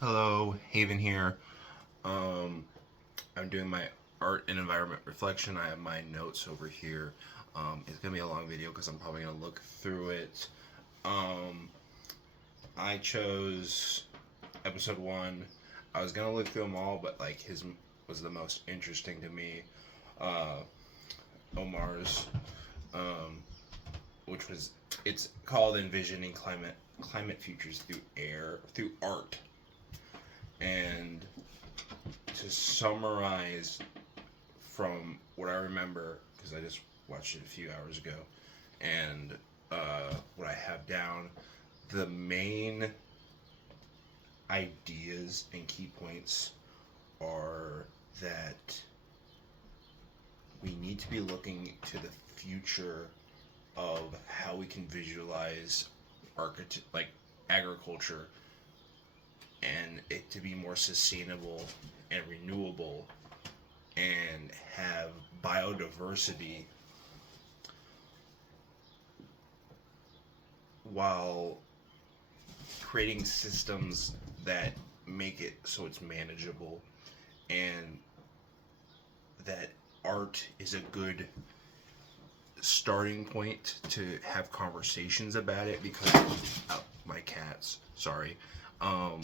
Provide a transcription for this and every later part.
Hello, Haven here. Um, I'm doing my art and environment reflection. I have my notes over here. It's gonna be a long video because I'm probably gonna look through it. Um, I chose episode one. I was gonna look through them all, but like his was the most interesting to me. Uh, Omar's, um, which was it's called envisioning climate futures through art, and to summarize from what I remember, because I just watched it a few hours ago, and what I have down, the main ideas and key points are that we need to be looking to the future of how we can visualize like agriculture, and it to be more sustainable and renewable and have biodiversity while creating systems that make it so it's manageable, and that art is a good starting point to have conversations about it because my cats, sorry. um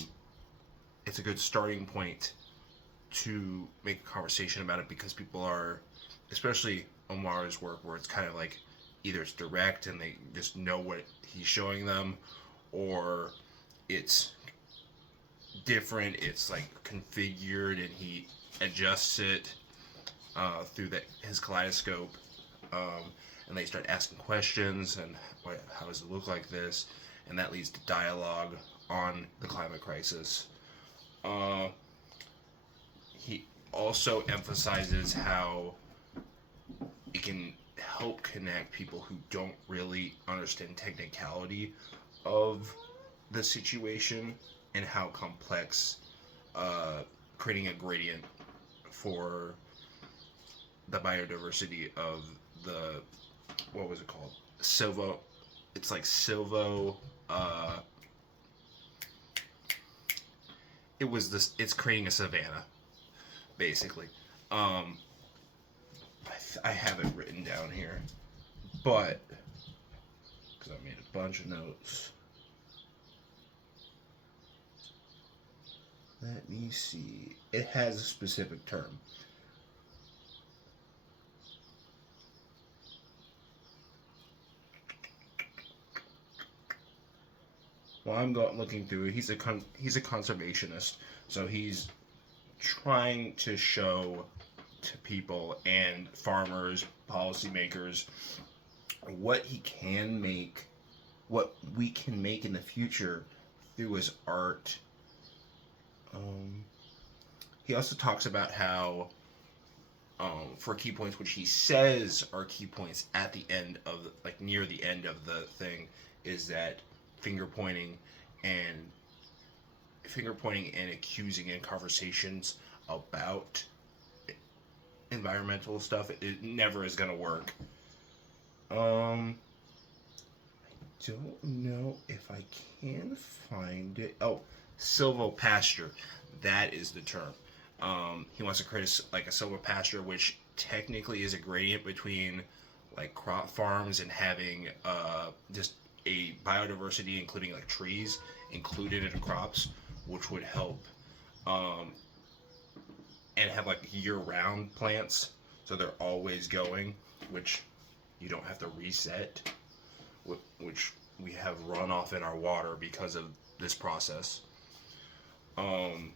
it's a good starting point to make a conversation about it because people are, especially Omar's work, where it's kind of like either it's direct and they just know what he's showing them, or it's different. It's like configured and he adjusts it through his kaleidoscope, um, and they start asking questions and how does it look like this, and that leads to dialogue on the climate crisis. Uh, he also emphasizes how it can help connect people who don't really understand technicality of the situation and how complex uh, creating a gradient for the biodiversity of the, what was it called, silvo, it's like silvo, uh, it's creating a savanna basically. um I have it written down here, but because I made a bunch of notes. Let me see. It has a specific term. Well, I'm looking through it. He's a conservationist, so he's trying to show to people and farmers, policymakers, what he can make, what we can make in the future through his art. Um, he also talks about how, for key points, which he says are key points at the end of, like near the end of the thing, is that finger pointing and accusing in conversations about environmental stuff, it never is going to work. I don't know if I can find it. Oh, silvopasture. That is the term. He wants to create like a silvopasture, which technically is a gradient between like crop farms and having just a biodiversity, including like trees included in crops, which would help, um, and have like year-round plants, so they're always going, which you don't have to reset, which we have runoff in our water because of this process. Um,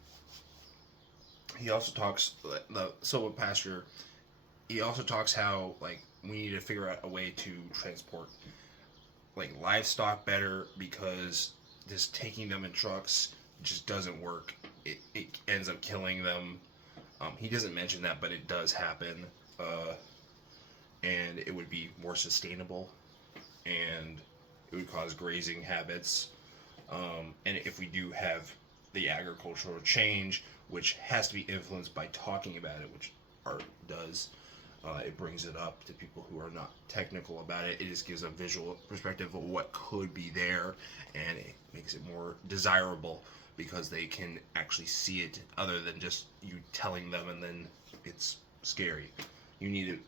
he also talks the silvopasture. He also talks how like we need to figure out a way to transport like livestock better because just taking them in trucks just doesn't work. It ends up killing them. He doesn't mention that, but it does happen, and it would be more sustainable, and it would cause grazing habits. And if we do have the agricultural change, which has to be influenced by talking about it, which art does, it brings it up to people who are not technical about it. It just gives a visual perspective of what could be there, and it makes it more desirable because they can actually see it other than just you telling them and then it's scary. You need to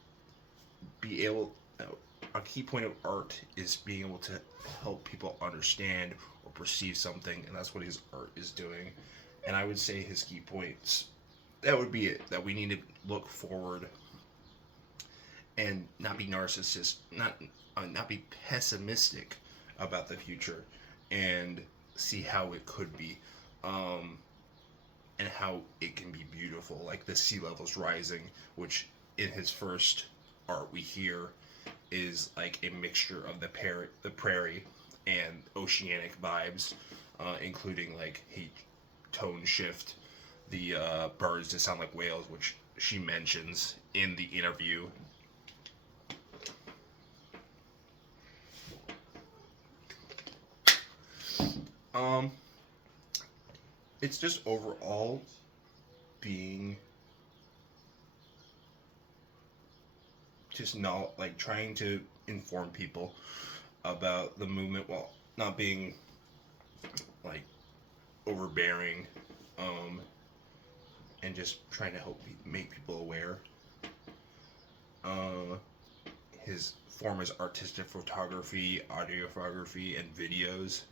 be able, a key point of art is being able to help people understand or perceive something, and that's what his art is doing. And I would say his key points, that would be it, that we need to look forward and not be narcissist, not be pessimistic about the future, and see how it could be, and how it can be beautiful, like the sea levels rising, which in his first art we hear is like a mixture of the prairie and oceanic vibes, including like he tone shift the birds to sound like whales, which she mentions in the interview. Um, it's just overall being just not like trying to inform people about the movement while not being like overbearing, and just trying to help make people aware. Uh, his form is artistic photography, audiography, and videos.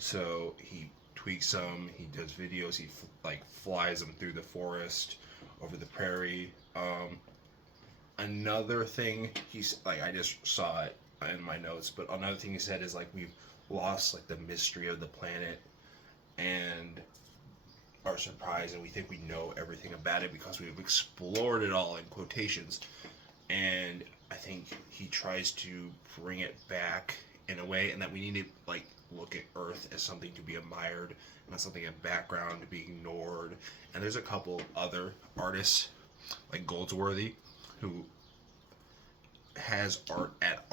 So he tweaks them. He does videos. He like flies them through the forest, over the prairie. Another thing he's like, I just saw it in my notes, but another thing he said is like we've lost like the mystery of the planet and are surprised, and we think we know everything about it because we've explored it all in quotations. And I think he tries to bring it back in a way, and that we need to like look at Earth as something to be admired, not something in background to be ignored. And there's a couple other artists like Goldsworthy, who has art at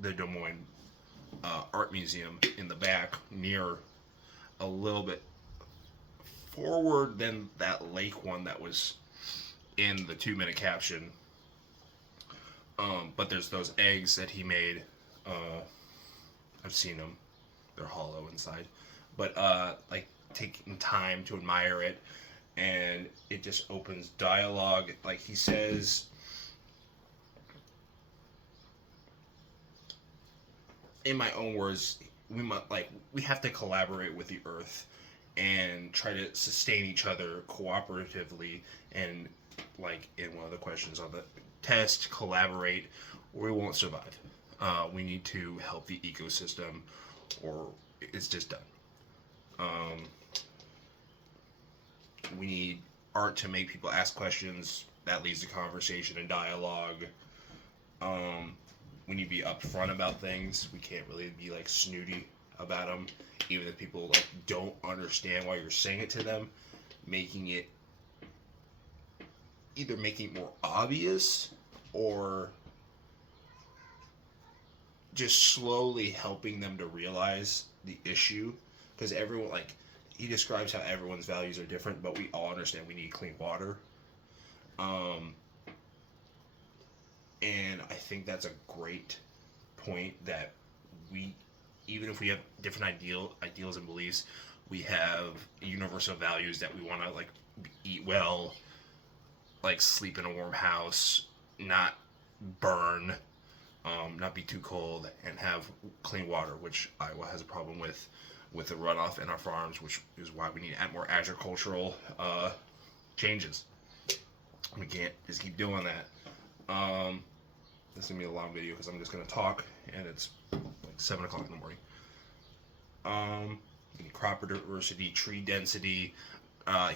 the Des Moines Art Museum in the back, near a little bit forward than that lake one that was in the 2-minute caption. But there's those eggs that he made. I've seen them; they're hollow inside. But like taking time to admire it, and it just opens dialogue. Like he says, in my own words, we have to collaborate with the Earth and try to sustain each other cooperatively. And like in one of the questions on the test, collaborate or we won't survive. We need to help the ecosystem or it's just done. We need art to make people ask questions. That leads to conversation and dialogue. We need to be upfront about things. We can't really be like snooty about them, even if people like don't understand why you're saying it to them. Making it either making it more obvious or just slowly helping them to realize the issue, because everyone like he describes how everyone's values are different, but we all understand we need clean water. And I think that's a great point, that we, even if we have different ideals and beliefs, we have universal values that we want to like eat well, like sleep in a warm house, not burn, not be too cold, and have clean water, which Iowa has a problem with the runoff in our farms, which is why we need to add more agricultural changes. We can't just keep doing that. This is gonna be a long video because I'm just gonna talk, and it's like 7 o'clock in the morning. Crop diversity, tree density.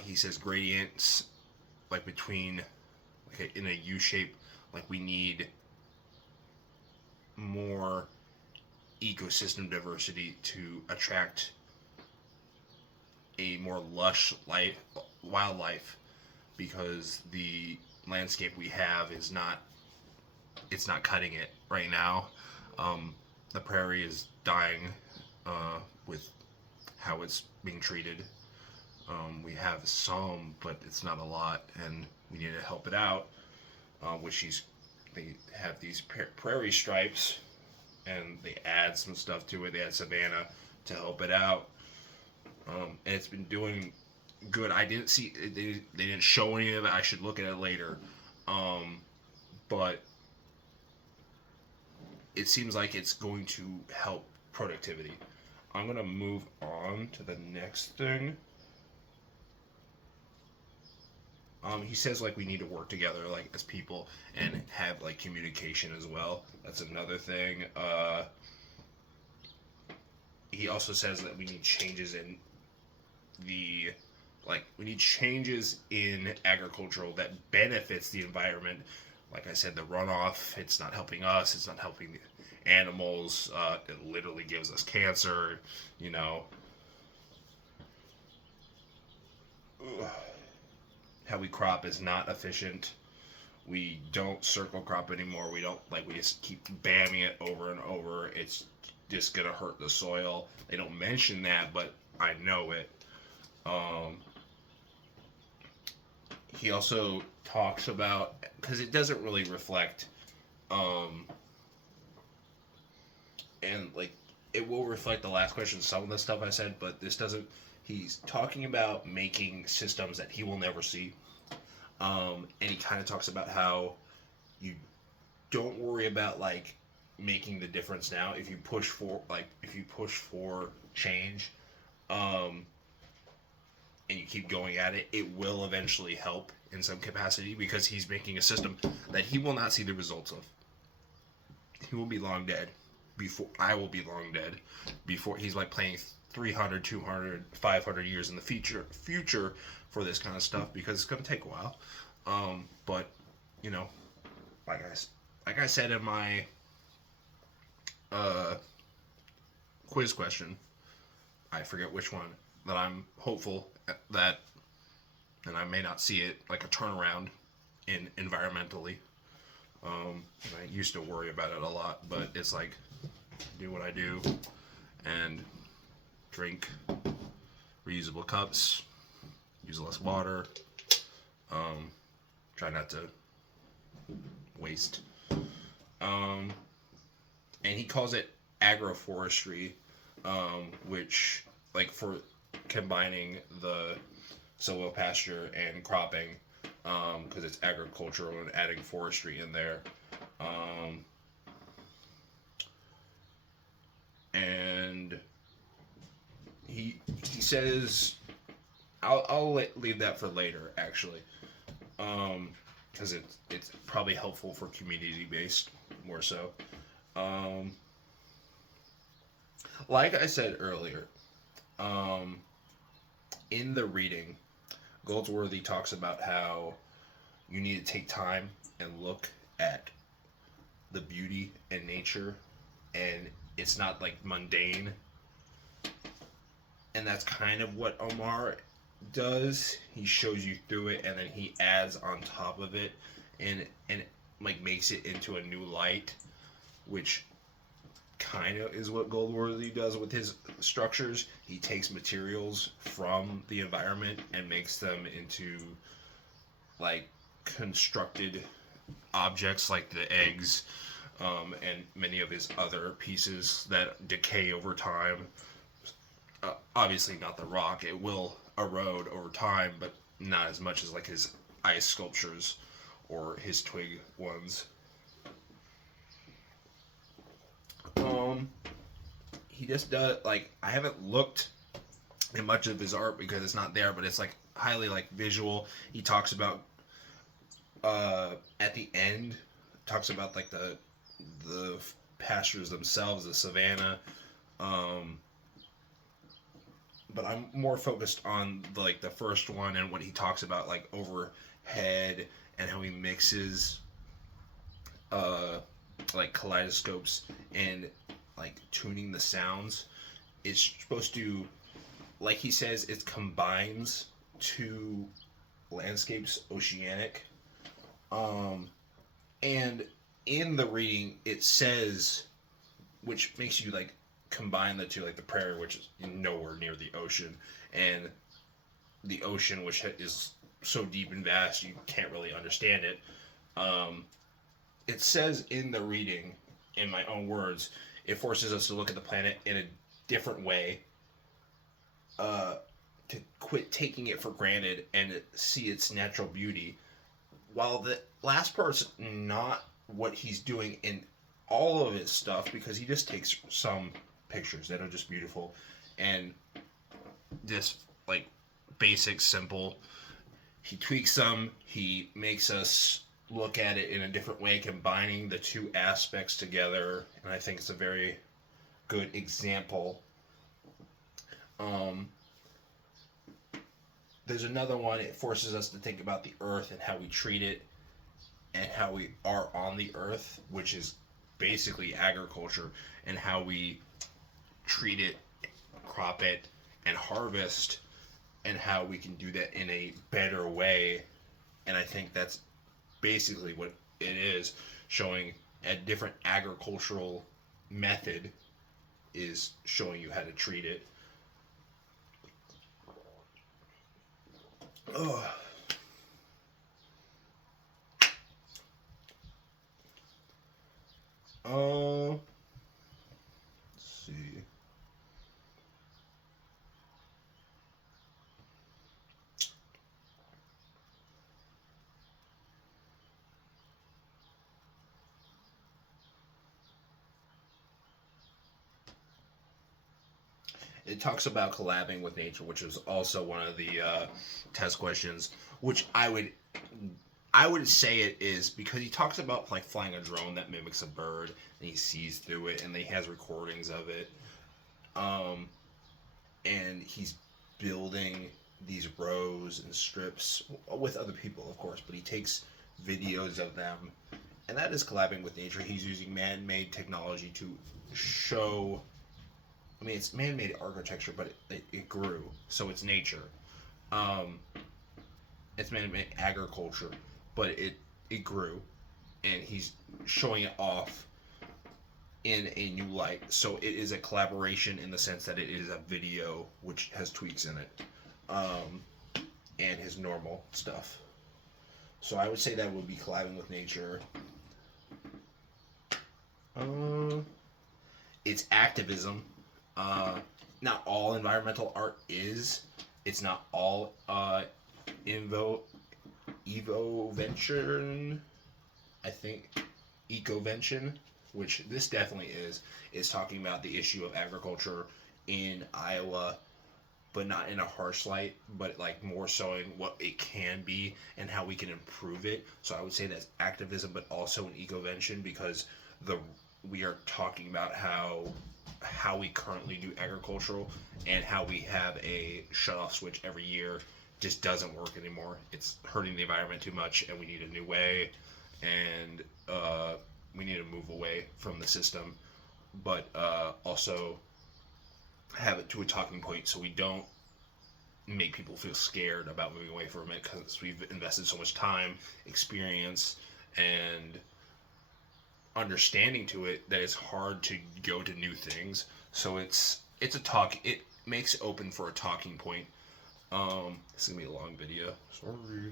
He says gradients, like between, like in a U shape. Like we need more ecosystem diversity to attract a more lush wildlife, because the landscape we have is not, it's not cutting it right now. The prairie is dying with how it's being treated. We have some, but it's not a lot, and we need to help it out. They have these prairie stripes, and they add some stuff to it. They add savanna to help it out. And it's been doing good. I didn't see they didn't show any of it. I should look at it later, but it seems like it's going to help productivity. I'm gonna move on to the next thing. He says like we need to work together like as people and have like communication as well. That's another thing. He also says that we need changes in the we need changes in agricultural that benefits the environment. Like I said, the runoff, it's not helping us, it's not helping the animals. It literally gives us cancer, you know. How we crop is not efficient. We don't circle crop anymore. We don't we just keep bamming it over and over. It's just gonna hurt the soil. They don't mention that, but I know it. He also talks about, because it doesn't really reflect, and it will reflect the last question, some of the stuff I said, but this doesn't. He's talking about making systems that he will never see, and he kind of talks about how you don't worry about making the difference now. If you push for change, and you keep going at it, it will eventually help in some capacity, because he's making a system that he will not see the results of. He will be long dead before I will be long dead before he's playing 300, 200, 500 years in the future for this kind of stuff, because it's going to take a while. But you know, like I said in my quiz question, I forget which one, that I'm hopeful that, and I may not see it, a turnaround in environmentally. I used to worry about it a lot, but it's do what I do and drink reusable cups, use less water, try not to waste. And he calls it agroforestry, which for combining the silvopasture and cropping, because it's agricultural and adding forestry in there. And he says, I'll leave that for later, actually, because it's probably helpful for community based more so. Like I said earlier, in the reading, Goldsworthy talks about how you need to take time and look at the beauty in nature, and it's not mundane. And that's kind of what Omar does. He shows you through it, and then he adds on top of it, and makes it into a new light, which kind of is what Goldsworthy does with his structures. He takes materials from the environment and makes them into constructed objects, like the eggs, and many of his other pieces that decay over time. Obviously not the rock, it will erode over time, but not as much as his ice sculptures or his twig ones. He just does, I haven't looked at much of his art because it's not there, but it's highly visual. He talks about at the end, talks about the pastures themselves, the savanna. But I'm more focused on the first one, and what he talks about overhead, and how he mixes kaleidoscopes and tuning the sounds. It's supposed to, he says, it combines two landscapes, oceanic. And in the reading it says, which makes you combine the two, the prairie, which is nowhere near the ocean, and the ocean, which is so deep and vast you can't really understand it. It says in the reading, in my own words, it forces us to look at the planet in a different way, uh, to quit taking it for granted and see its natural beauty. While the last part's not what he's doing in all of his stuff, because he just takes some pictures that are just beautiful and just like basic, simple. He tweaks them, he makes us look at it in a different way, combining the two aspects together, and I think it's a very good example. Um, there's another one. It forces us to think about the earth and how we treat it and how we are on the earth, which is basically agriculture, and how we treat it, crop it, and harvest, and how we can do that in a better way. And I think that's basically what it is, showing a different agricultural method is showing you how to treat it. Oh. Let's see. It talks about collabing with nature, which was also one of the test questions, which I would say it is because he talks about like flying a drone that mimics a bird and he sees through it and he has recordings of it. And he's building these rows and strips with other people, of course, but he takes videos of them, and that is collabing with nature. He's using man-made technology to show. I mean, it's man-made architecture, but it grew, so it's nature. Um, it's man-made agriculture, but it grew, and he's showing it off in a new light. So it is a collaboration in the sense that it is a video which has tweaks in it, and his normal stuff. So I would say that would be collabing with nature. Uh, it's activism. Not all environmental art is. It's not all evovention. I think ecovention, which this definitely is talking about the issue of agriculture in Iowa, but not in a harsh light, but like more showing what it can be and how we can improve it. So I would say that's activism, but also an ecovention, because we are talking about how we currently do agricultural and how we have a shut off switch every year just doesn't work anymore. It's hurting the environment too much, and we need a new way, and we need to move away from the system, but also have it to a talking point so we don't make people feel scared about moving away from it, because we've invested so much time, experience, and understanding to it that it's hard to go to new things. So it's a talk. It makes open for a talking point. This is gonna be a long video. Sorry.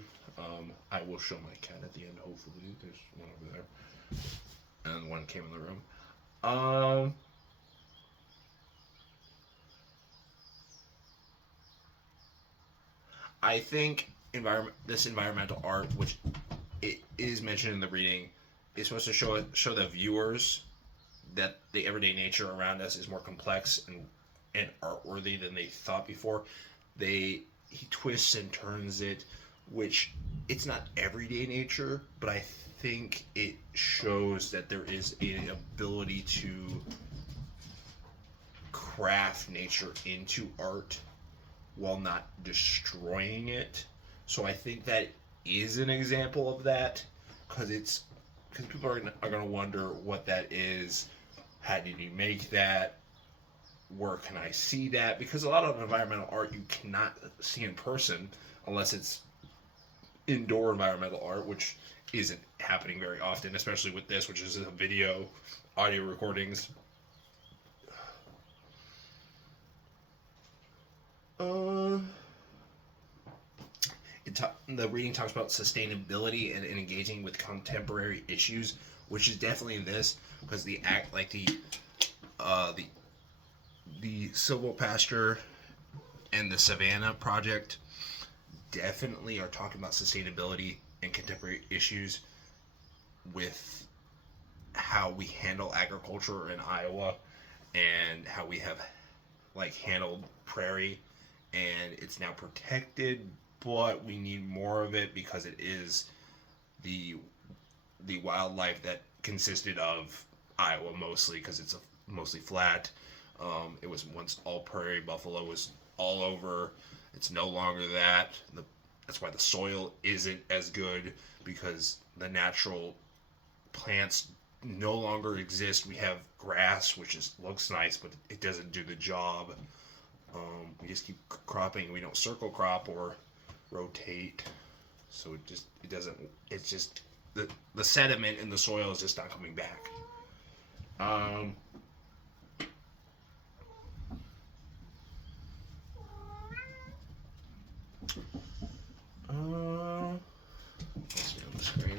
I will show my cat at the end. Hopefully, there's one over there, and one came in the room. I think this environmental art, which it is mentioned in the reading, is supposed to show the viewers that the everyday nature around us is more complex and art-worthy than they thought before. He twists and turns it, which it's not everyday nature, but I think it shows that there is an ability to craft nature into art while not destroying it. So I think that is an example of that, because people are going to wonder what that is. How did you make that? Where can I see that? Because a lot of environmental art you cannot see in person unless it's indoor environmental art, which isn't happening very often, especially with this, which is a video, audio recordings. The reading talks about sustainability and engaging with contemporary issues, which is definitely this, because the silvopasture and the Savannah project definitely are talking about sustainability and contemporary issues with how we handle agriculture in Iowa and how we have like handled prairie, and it's now protected, but we need more of it because it is the wildlife that consisted of Iowa mostly, because it's mostly flat. It was once all prairie. Buffalo was all over. It's no longer that. That's why the soil isn't as good, because the natural plants no longer exist. We have grass, which looks nice, but it doesn't do the job. We just keep cropping. We don't circle crop or rotate, so it doesn't. It's just the sediment in the soil is just not coming back. Um, let's see on the screen.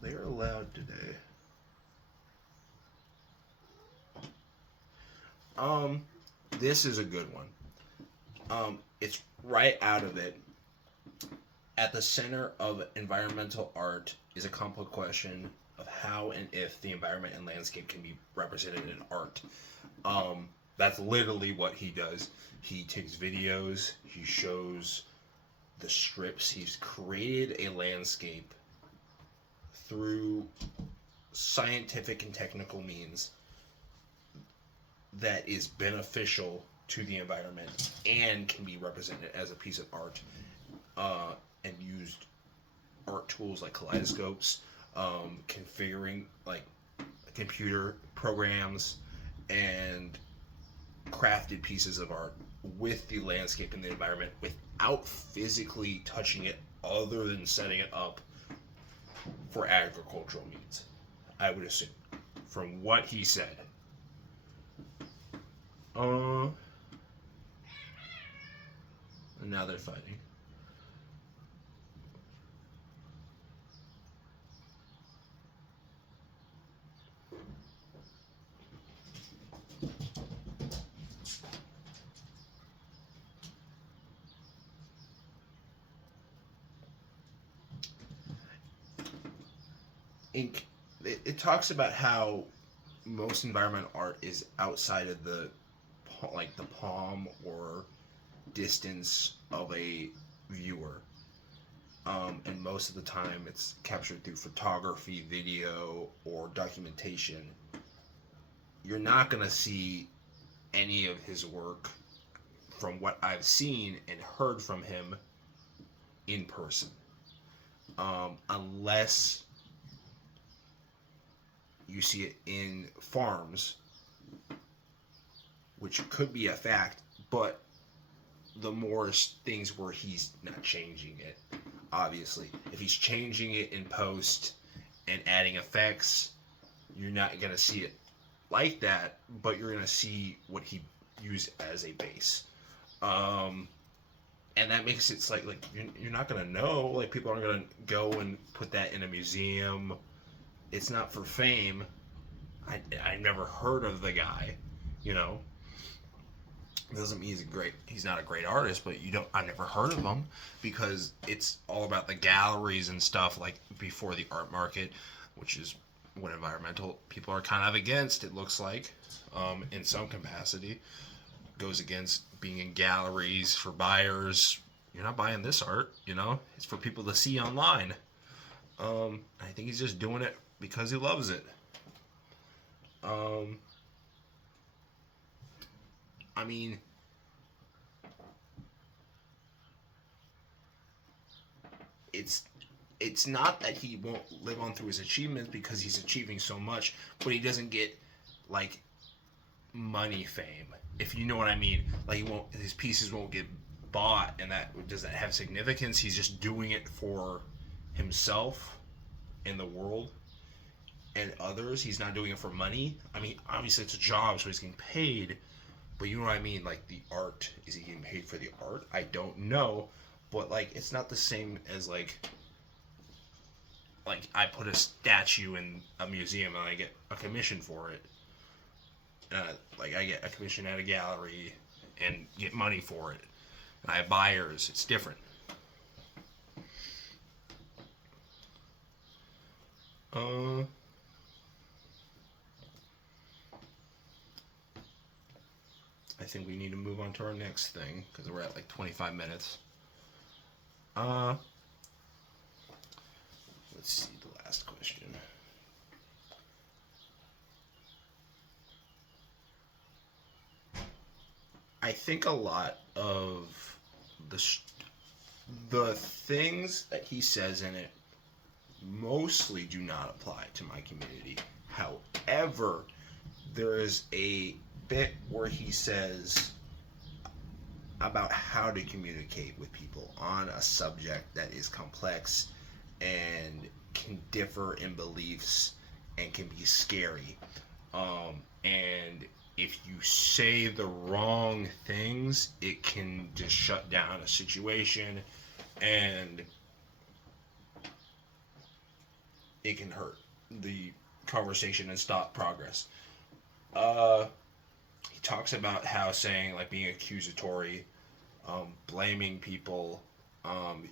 They're allowed today. This is a good one. It's right out of it. At the center of environmental art is a complex question of how and if the environment and landscape can be represented in art. That's literally what he does. He takes videos, he shows the strips, he's created a landscape through scientific and technical means that is beneficial to the environment and can be represented as a piece of art, and used art tools like kaleidoscopes, configuring like computer programs, and crafted pieces of art with the landscape and the environment without physically touching it, other than setting it up for agricultural needs, I would assume, from what he said. And now they're fighting. It talks about how most environmental art is outside of the palm or distance of a viewer, and most of the time it's captured through photography, video, or documentation. You're not gonna see any of his work, from what I've seen and heard from him, in person, unless you see it in farms, which could be a fact, but the more things where he's not changing it, obviously. If he's changing it in post and adding effects, you're not going to see it like that, but you're going to see what he used as a base. And that makes it like you're not going to know. Like, people aren't going to go and put that in a museum. It's not for fame. I've never heard of the guy, you know. It doesn't mean he's not a great artist, but I've never heard of him, because it's all about the galleries and stuff, like before the art market, which is what environmental people are kind of against, it looks like, in some capacity. Goes against being in galleries for buyers. You're not buying this art, you know. It's for people to see online. I think he's just doing it because he loves it. I mean, it's not that he won't live on through his achievements, because he's achieving so much, but he doesn't get like money fame, if you know what I mean. Like, his pieces won't get bought, and that doesn't have significance. He's just doing it for himself and the world and others. He's not doing it for money. I mean, obviously it's a job, so he's getting paid, but you know what I mean? Like, the art, is he getting paid for the art? I don't know, but like, it's not the same as like like I put a statue in a museum and I get a commission for it. Like I get a commission at a gallery and get money for it. And I have buyers. It's different. I think we need to move on to our next thing because we're at like 25 minutes. Let's see the last question. I think a lot of the things that he says in it mostly do not apply to my community. However, there is a bit where he says about how to communicate with people on a subject that is complex and can differ in beliefs and can be scary. And if you say the wrong things, it can just shut down a situation and it can hurt the conversation and stop progress. He talks about how saying, like, being accusatory, blaming people,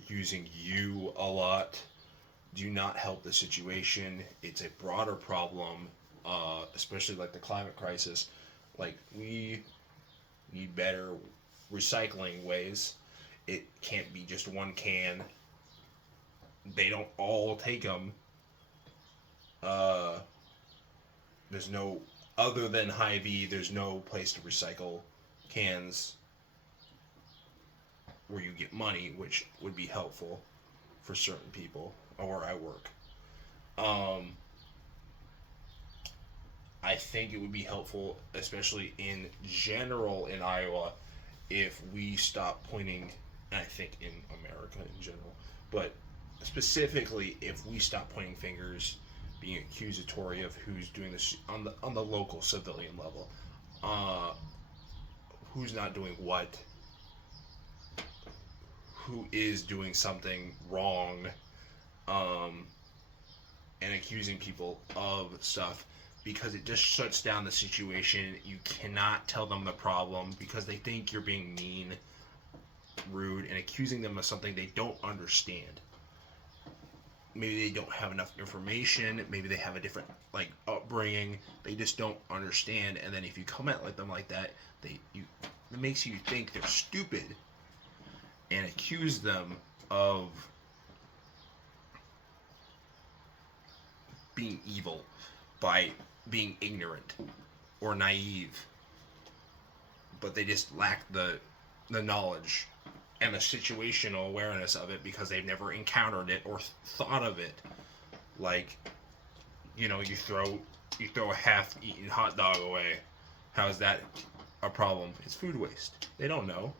using you a lot do not help the situation. It's a broader problem, especially like the climate crisis. Like, we need better recycling ways. It can't be just one can. They don't all take them. There's no, other than Hy-Vee, there's no place to recycle cans where you get money, which would be helpful for certain people or where I work. I think it would be helpful, especially in general in Iowa, if we stop pointing, and I think in America in general, but specifically if we stop pointing fingers, being accusatory of who's doing this on the local civilian level, who's not doing what, who is doing something wrong, and accusing people of stuff, because it just shuts down the situation. You cannot tell them the problem because they think you're being mean, rude, and accusing them of something they don't understand. Maybe they don't have enough information. Maybe they have a different upbringing. They just don't understand. And then if you come at them like that, it makes you think they're stupid and accuse them of being evil by being ignorant or naive. But they just lack the knowledge and the situational awareness of it because they've never encountered it or thought of it. Like, you throw a half-eaten hot dog away. How is that a problem? It's food waste. They don't know.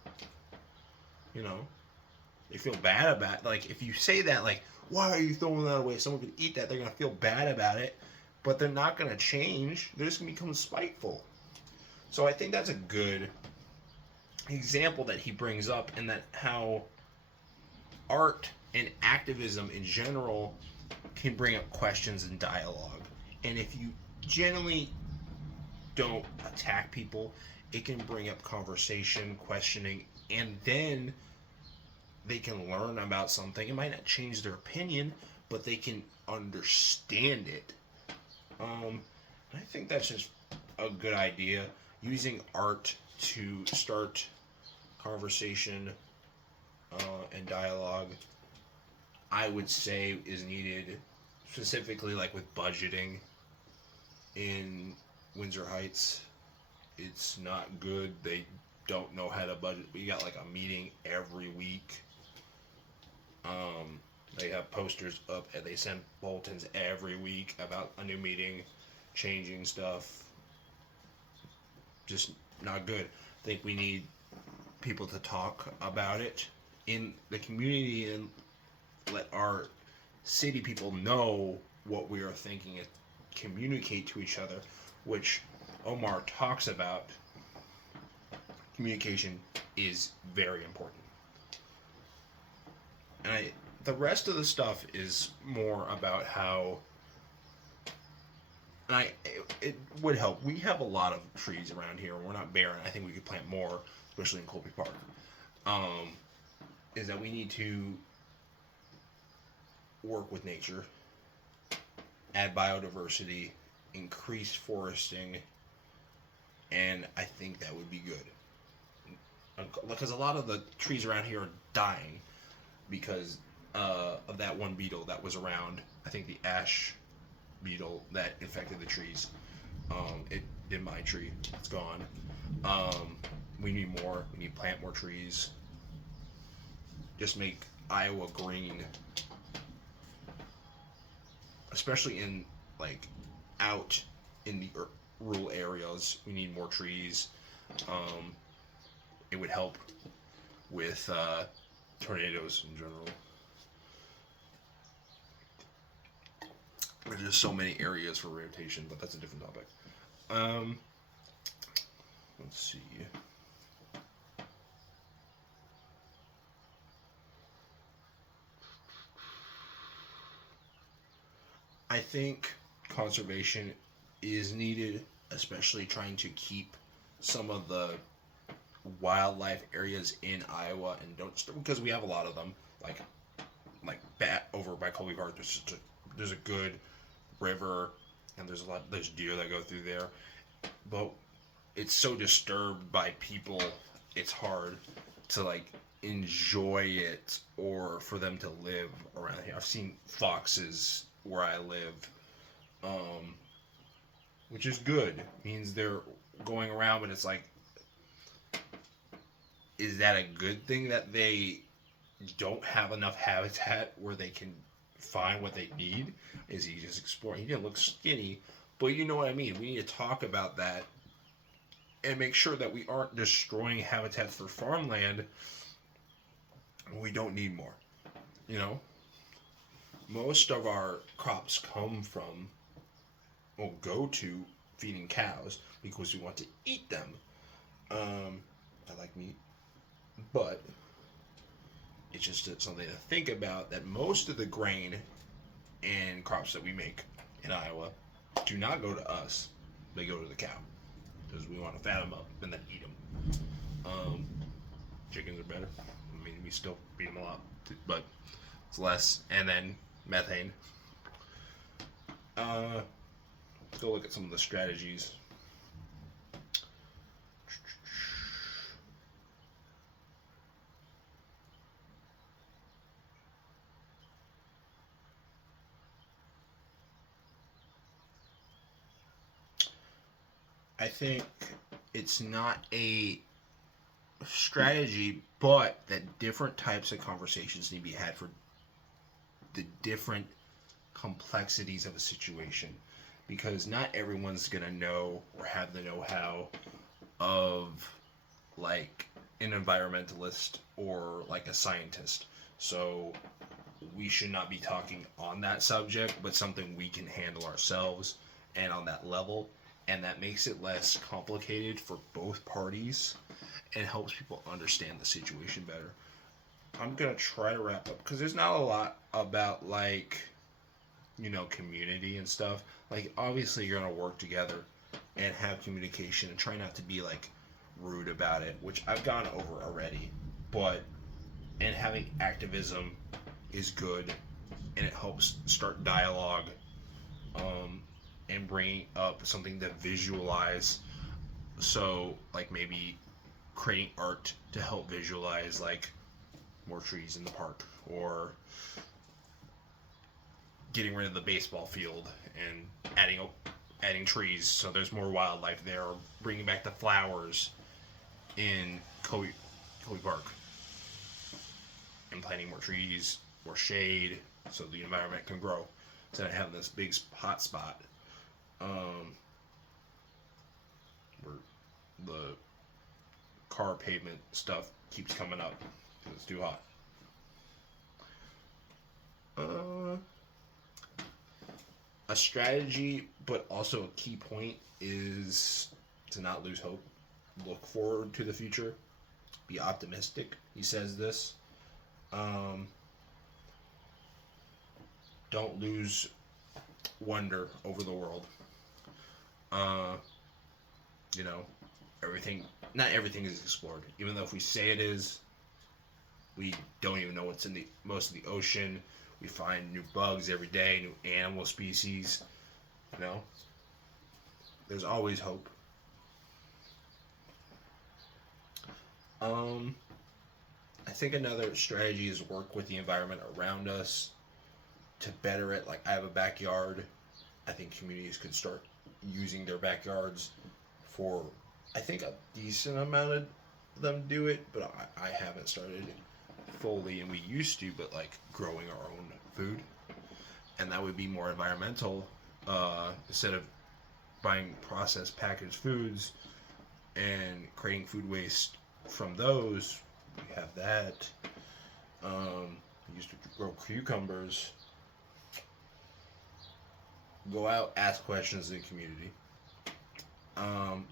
They feel bad about it. Like, if you say that, like, why are you throwing that away? Someone could eat that. They're going to feel bad about it. But they're not going to change. They're just going to become spiteful. So I think that's a good example that he brings up, and that how art and activism in general can bring up questions and dialogue. And if you generally don't attack people, it can bring up conversation, questioning, and then they can learn about something. It might not change their opinion, but they can understand it. I think that's just a good idea. Using art to start conversation and dialogue, I would say, is needed, specifically like with budgeting in Windsor Heights. It's not good. They don't know how to budget. We got like a meeting every week. They have posters up and they send bulletins every week about a new meeting, changing stuff. Just not good. I think we need people to talk about it in the community and let our city people know what we are thinking and communicate to each other, which Omar talks about. Communication is very important. And The rest of the stuff is more about how, and it would help. We have a lot of trees around here. We're not barren. I think we could plant more, especially in Colby Park. Um, is that we need to work with nature, add biodiversity, increase foresting, and I think that would be good. Because a lot of the trees around here are dying because of that one beetle that was around. I think the ash beetle that infected the trees. It in my tree, it's gone. We need more. We need to plant more trees. Just make Iowa green, especially in like out in the rural areas. We need more trees. It would help with tornadoes in general. There's just so many areas for rotation, but that's a different topic. Let's see. I think conservation is needed, especially trying to keep some of the wildlife areas in Iowa, and don't because we have a lot of them, like Bat over by Colby Park. There's a good river, and there's deer that go through there, but it's so disturbed by people. It's hard to like enjoy it or for them to live around here. I've seen foxes where I live, which is good. Means they're going around, but it's like, is that a good thing that they don't have enough habitat where they can find what they need? Is he just exploring? He didn't look skinny, but you know what I mean. We need to talk about that and make sure that we aren't destroying habitats for farmland when we don't need more. You know, most of our crops come from, or go to, feeding cows because we want to eat them. I like meat, but it's just something to think about, that most of the grain and crops that we make in Iowa do not go to us. They go to the cow because we want to fat them up and then eat them. Chickens are better. I mean, we still feed them a lot, but it's less. And then methane. Let's go look at some of the strategies. I think it's not a strategy, but that different types of conversations need to be had for the different complexities of a situation, because not everyone's gonna know or have the know-how of like an environmentalist or like a scientist. So we should not be talking on that subject, but something we can handle ourselves and on that level, and that makes it less complicated for both parties and helps people understand the situation better. I'm gonna try to wrap up because there's not a lot about like, you know, community and stuff. Like obviously you're gonna work together and have communication and try not to be like rude about it, which I've gone over already. But and having activism is good, and it helps start dialogue, and bringing up something to visualize. So like maybe creating art to help visualize like more trees in the park, or getting rid of the baseball field and adding trees so there's more wildlife there, or bringing back the flowers in Colby Park and planting more trees, more shade, so the environment can grow instead of having this big hot spot where the car pavement stuff keeps coming up because it's too hot. A strategy, but also a key point, is to not lose hope. Look forward to the future. Be optimistic. He says this. don't lose wonder over the world. Uh, you know, everything, not everything is explored. Even though if we say it is, we don't even know what's in the most of the ocean. We find new bugs every day, new animal species. You know, there's always hope. Um, I think another strategy is work with the environment around us to better it. Like I have a backyard. I think communities could start using their backyards for. I think a decent amount of them do it, but I haven't started fully, and we used to, but like growing our own food, and that would be more environmental instead of buying processed packaged foods and creating food waste from those. We have that. We used to grow cucumbers. Go out, ask questions in the community.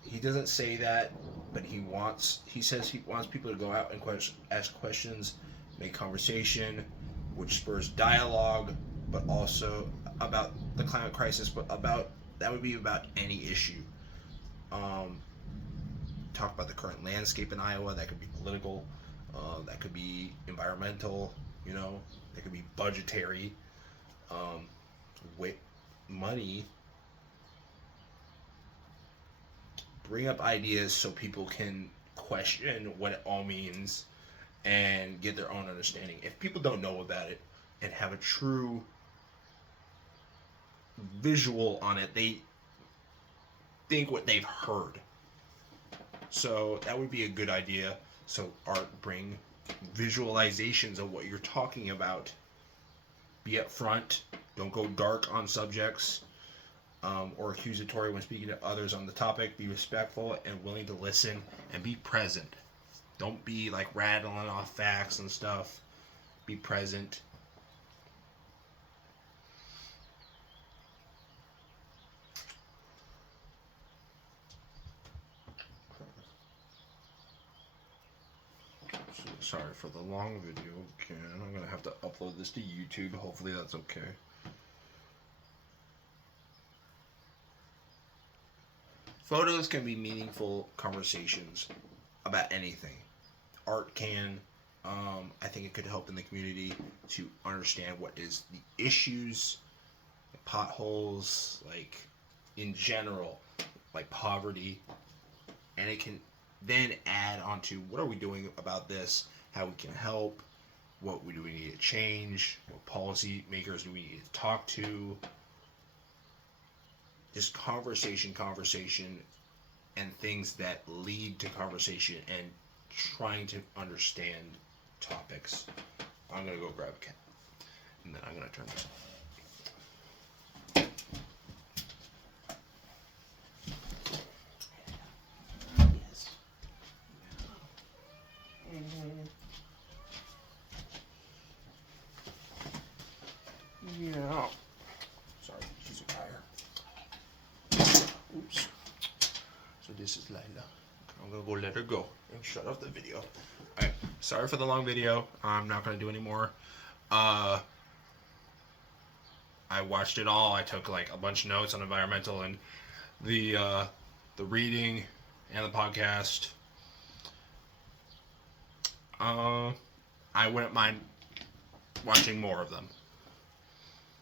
He doesn't say that, but he says he wants people to go out and ask questions, make conversation, which spurs dialogue, but also about the climate crisis, but about that would be about any issue. Um, Talk about the current landscape in Iowa. That could be political, that could be environmental. You know, that could be budgetary. Um, with money, bring up ideas so people can question what it all means and get their own understanding. If people don't know about it and have a true visual on it, they think what they've heard. So that would be a good idea. So art, bring visualizations of what you're talking about. Be upfront. Don't go dark on subjects or accusatory when speaking to others on the topic. Be respectful and willing to listen and be present. Don't be like rattling off facts and stuff. Be present. Sorry for the long video again. I'm going to have to upload this to YouTube. Hopefully that's okay. Photos can be meaningful conversations about anything. Art can. I think it could help in the community to understand what is the issues, potholes, like in general, like poverty, and it can then add on to what are we doing about this, how we can help, what do we need to change, what policy makers do we need to talk to. Just conversation, and things that lead to conversation and trying to understand topics. I'm gonna go grab a cat, and then I'm gonna turn this off. Yes. Yeah. Sorry, she's a tire. Oops. So this is Lila. I'm gonna go let her go and shut off the video. Alright, sorry for the long video. I'm not gonna do any more. I watched it all. I took like a bunch of notes on environmental and the reading and the podcast. I wouldn't mind watching more of them.